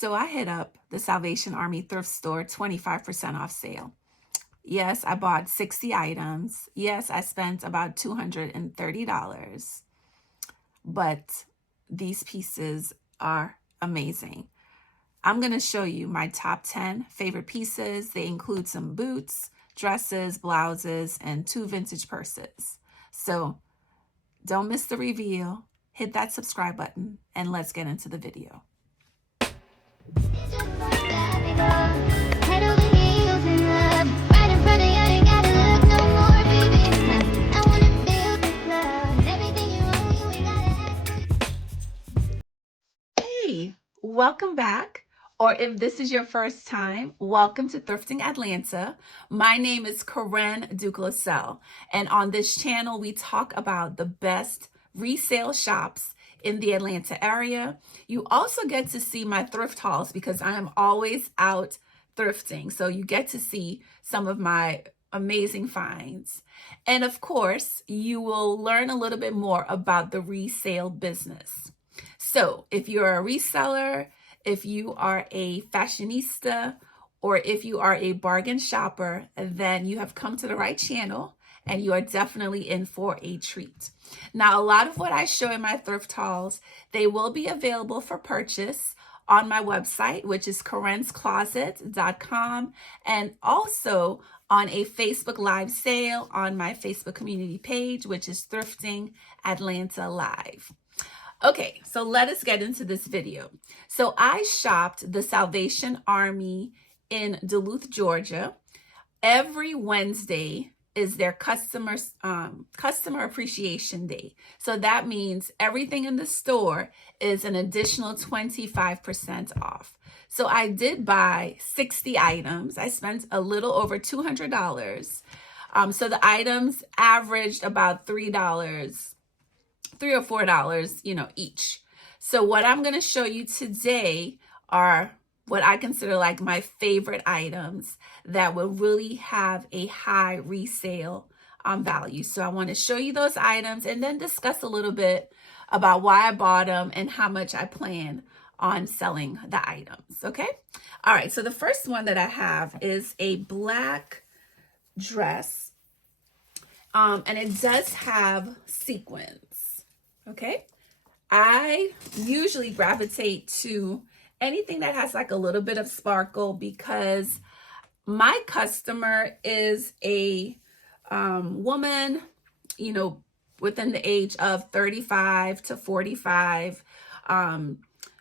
So I hit up the Salvation Army Thrift Store 25% off sale. Yes, I bought 60 items. Yes, I spent about $230, but these pieces are amazing. I'm going to show you my top 10 favorite pieces. They include some boots, dresses, blouses, and 2 vintage purses. So don't miss the reveal. Hit that subscribe button and let's get into the video. Hey, welcome back. Or if this is your first time, welcome to Thrifting Atlanta. My name is Karen Duke-Lascelle, and on this channel, we talk about the best resale shops in the Atlanta area. You also get to see my thrift hauls because I am always out thrifting. So you get to see some of my amazing finds. And of course, you will learn a little bit more about the resale business. So if you're a reseller, if you are a fashionista, or if you are a bargain shopper, then you have come to the right channel and you are definitely in for a treat. Now, a lot of what I show in my thrift hauls, they will be available for purchase on my website, which is karenscloset.com, and also on a Facebook Live sale on my Facebook community page, which is Thrifting Atlanta Live. Okay, so let us get into this video. So I shopped the Salvation Army in Duluth, Georgia. Every Wednesday is their customer appreciation day. So that means everything in the store is an additional 25% off. So I did buy 60 items. I spent a little over $200. So the items averaged about $3 or $4, each. So what I'm going to show you today are what I consider like my favorite items that will really have a high resale value. So I want to show you those items and then discuss a little bit about why I bought them and how much I plan on selling the items. Okay. All right. So the first one that I have is a black dress. And it does have sequins. Okay. I usually gravitate to anything that has like a little bit of sparkle because my customer is a woman, within the age of 35 to 45.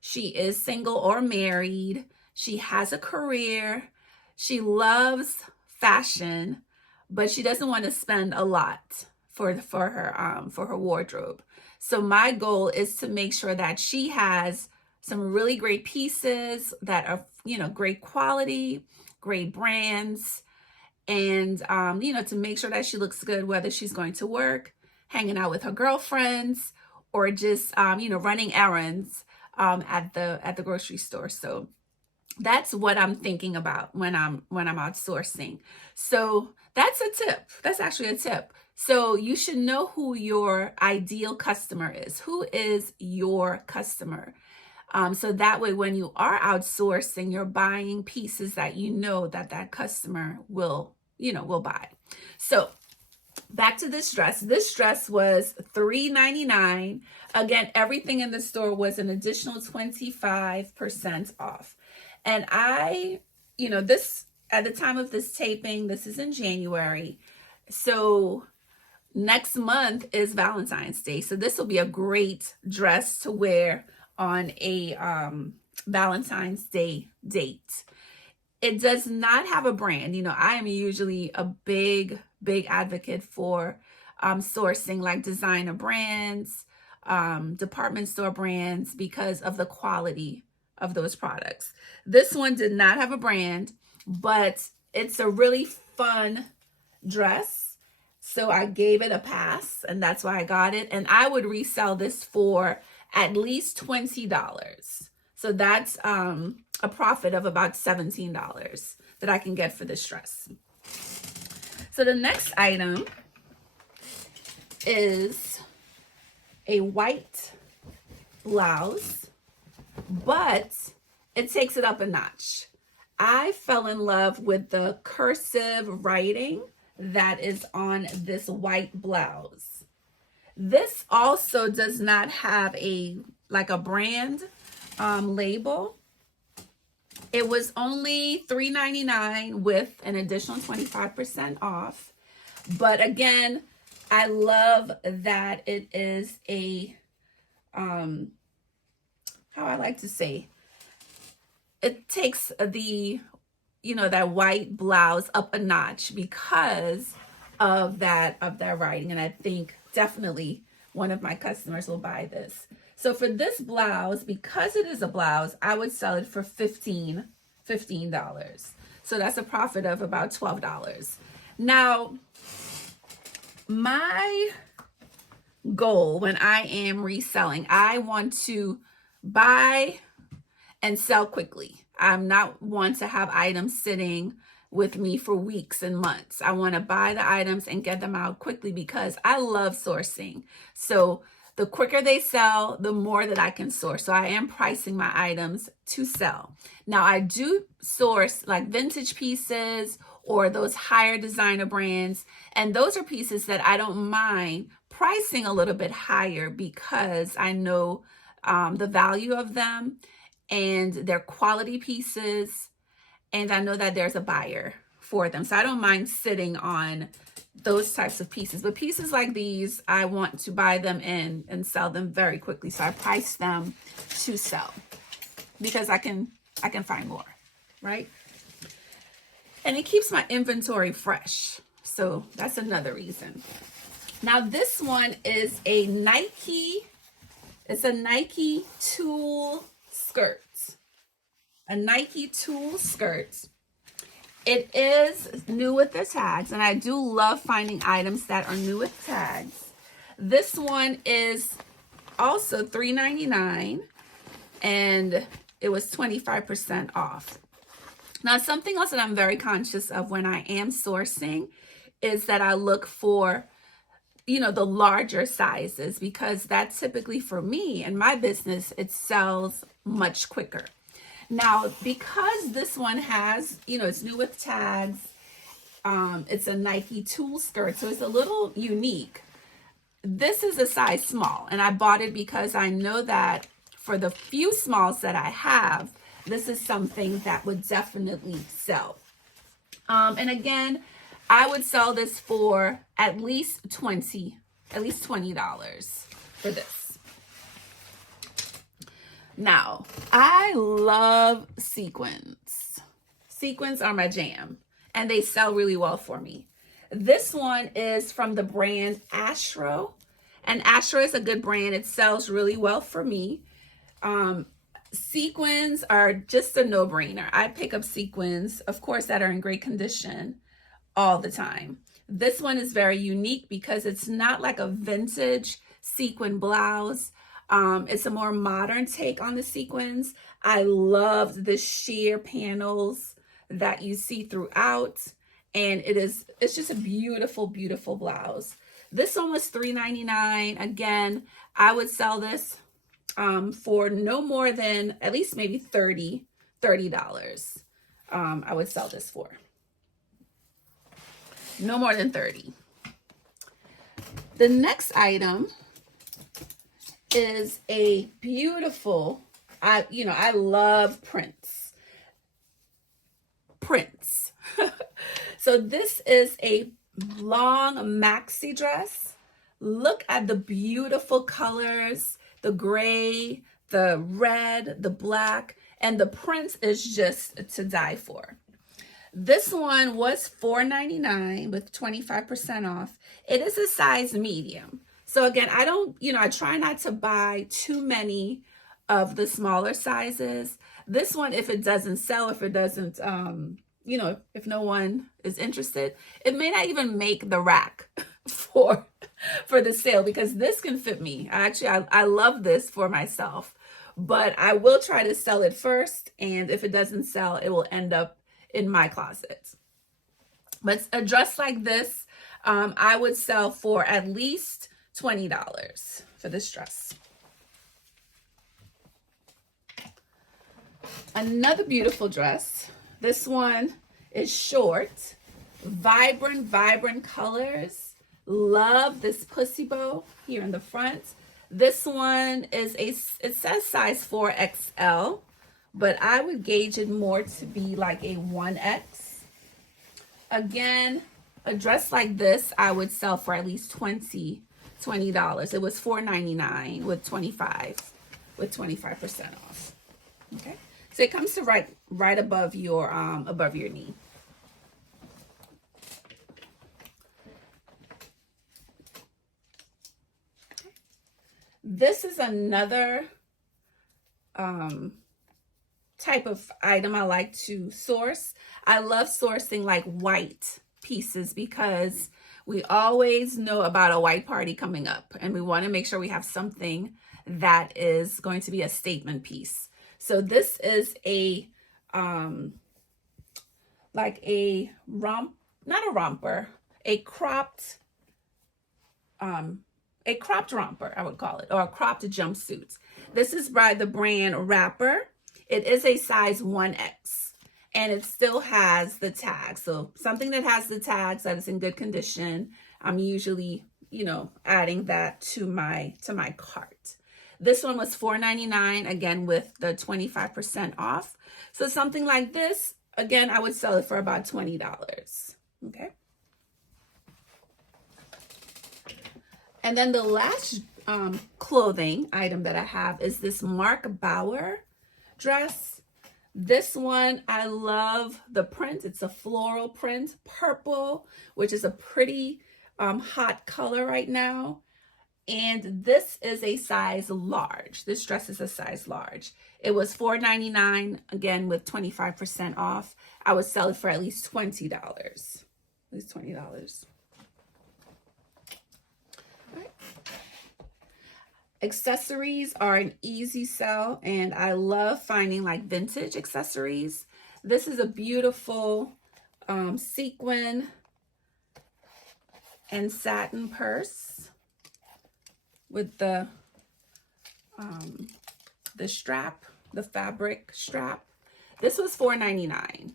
She is single or married. She has a career. She loves fashion, but she doesn't want to spend a lot for her wardrobe. So my goal is to make sure that she has some really great pieces that are, great quality, great brands, and, to make sure that she looks good, whether she's going to work, hanging out with her girlfriends, or just, running errands at the grocery store. So that's what I'm thinking about when I'm outsourcing. So that's a tip. That's actually a tip. So you should know who your ideal customer is. Who is your customer? So that way, when you are outsourcing, you're buying pieces that that customer will buy. So back to this dress. This dress was $3.99. Again, everything in the store was an additional 25% off. And this, at the time of this taping, this is in January. So next month is Valentine's Day. So this will be a great dress to wear on a Valentine's Day date. It does not have a brand. I am usually a big advocate for sourcing like designer brands, department store brands, because of the quality of those products. This one did not have a brand, but it's a really fun dress. So I gave it a pass, and that's why I got it. And I would resell this for at least $20. So that's a profit of about $17 that I can get for this dress. So the next item is a white blouse, but it takes it up a notch. I fell in love with the cursive writing that is on this white blouse. This also does not have a brand label. It was only $3.99 with an additional 25% off. But again, I love that it is a, how I like to say, it takes the, that white blouse up a notch because of that writing. And I think definitely one of my customers will buy this. So for this blouse, because it is a blouse, I would sell it for $15. So that's a profit of about $12. Now, my goal when I am reselling, I want to buy and sell quickly. I'm not one to have items sitting with me for weeks and months. I want to buy the items and get them out quickly because I love sourcing. So the quicker they sell, the more that I can source. So I am pricing my items to sell. Now I do source like vintage pieces or those higher designer brands. And those are pieces that I don't mind pricing a little bit higher because I know the value of them and they're quality pieces. And I know that there's a buyer for them. So I don't mind sitting on those types of pieces. But pieces like these, I want to buy them in and sell them very quickly. So I price them to sell because I can find more, right? And it keeps my inventory fresh. So that's another reason. Now this one is a Nike, it's a Nike tulle skirt. A Nike tulle skirt. It is new with the tags, and I do love finding items that are new with tags. This one is also $3.99, and it was 25% off. Now, something else that I'm very conscious of when I am sourcing is that I look for, the larger sizes, because that typically for me and my business, it sells much quicker. Now, because this one has, it's new with tags, it's a Nike tulle skirt, so it's a little unique. This is a size small, and I bought it because I know that for the few smalls that I have, this is something that would definitely sell. And again, I would sell this for at least $20 for this. Now, I love sequins. Sequins are my jam, and they sell really well for me. This one is from the brand Astro, and Astro is a good brand. It sells really well for me. Sequins are just a no-brainer. I pick up sequins, of course, that are in great condition all the time. This one is very unique because it's not like a vintage sequin blouse. It's a more modern take on the sequins. I loved the sheer panels that you see throughout, and it's just a beautiful, beautiful blouse. This one was $3.99. Again, I would sell this for no more than at least maybe $30. I would sell this for no more than $30. The next item is a beautiful, I love prints. So this is a long maxi dress. Look at the beautiful colors, the gray, the red, the black, and the print is just to die for. This one was $4.99 with 25% off. It is a size medium. So again, I try not to buy too many of the smaller sizes. This one, if it doesn't sell, if it doesn't, if no one is interested, it may not even make the rack for the sale because this can fit me. I love this for myself, but I will try to sell it first. And if it doesn't sell, it will end up in my closet. But a dress like this, I would sell for at least $20 for this dress. Another beautiful dress. This one is short, vibrant colors. Love this pussy bow here in the front. This one is it says size 4XL, but I would gauge it more to be like a 1X. Again, a dress like this I would sell for at least $20. It was $4.99 with 25% off. Okay, so it comes to right above your knee. This is another type of item I like to source. I love sourcing like white pieces because we always know about a white party coming up, and we want to make sure we have something that is going to be a statement piece. So this is a like a not a romper, a cropped romper, I would call it, or a cropped jumpsuit. This is by the brand Wrapper. It is a size 1X, and it still has the tag. So something that has the tags, that is in good condition, I'm usually, adding that to my cart. This one was $4.99, again with the 25% off. So something like this, again, I would sell it for about $20. Okay. And then the last clothing item that I have is this Mark Bauer dress. This one, I love the print. It's a floral print, purple, which is a pretty hot color right now. And this is a size large. This dress is a size large. It was $4.99, again with 25% off. I would sell it for at least $20. At least $20. Accessories are an easy sell, and I love finding like vintage accessories. This is a beautiful sequin and satin purse with the strap, the fabric strap. This was $4.99.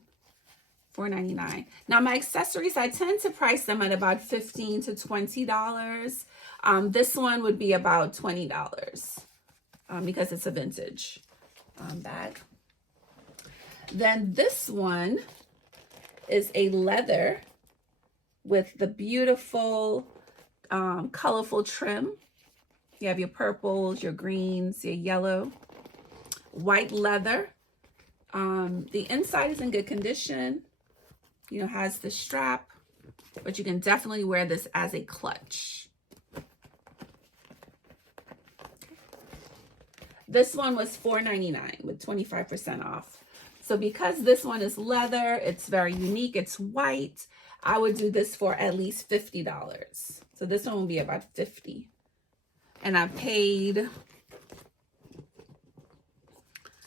$4.99. Now my accessories, I tend to price them at about $15 to $20. This one would be about $20 because it's a vintage bag. Then this one is a leather with the beautiful colorful trim. You have your purples, your greens, your yellow, white leather. The inside is in good condition. Has the strap, but you can definitely wear this as a clutch. This one was $4.99 with 25% off. So because this one is leather, it's very unique, it's white, I would do this for at least $50. So this one will be about $50. And I paid,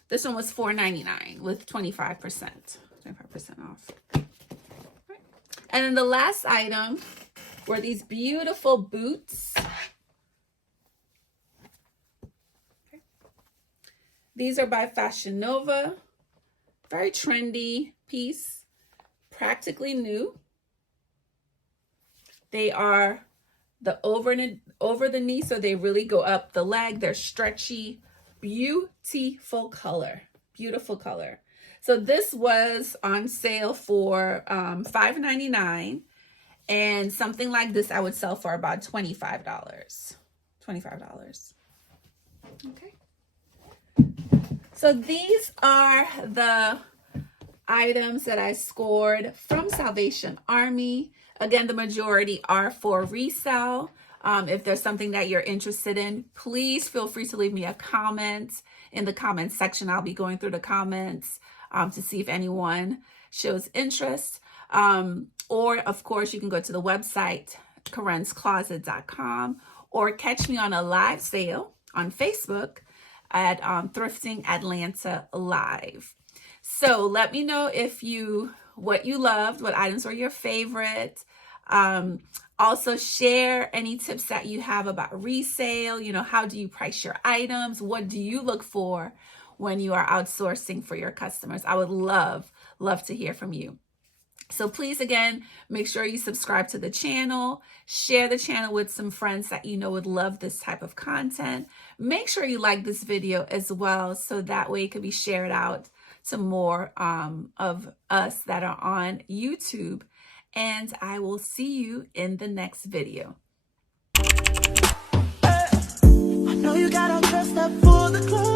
this one was $4.99 with 25% off. And then the last item were these beautiful boots. Okay. These are by Fashion Nova. Very trendy piece, practically new. They are the over the knee, so they really go up the leg. They're stretchy, beautiful color, beautiful color. So this was on sale for $5.99, and something like this I would sell for about $25. Okay. So these are the items that I scored from Salvation Army. Again, the majority are for resale. If there's something that you're interested in, please feel free to leave me a comment in the comments section. I'll be going through the comments to see if anyone shows interest. Or, of course, you can go to the website, karenscloset.com, or catch me on a live sale on Facebook at Thrifting Atlanta Live. So let me know what you loved, what items were your favorite. Also share any tips that you have about resale. How do you price your items? What do you look for when you are outsourcing for your customers. I would love to hear from you. So please, again, make sure you subscribe to the channel, share the channel with some friends that you know would love this type of content. Make sure you like this video as well, so that way it can be shared out to more of us that are on YouTube. And I will see you in the next video. I know you got all dressed up for the club.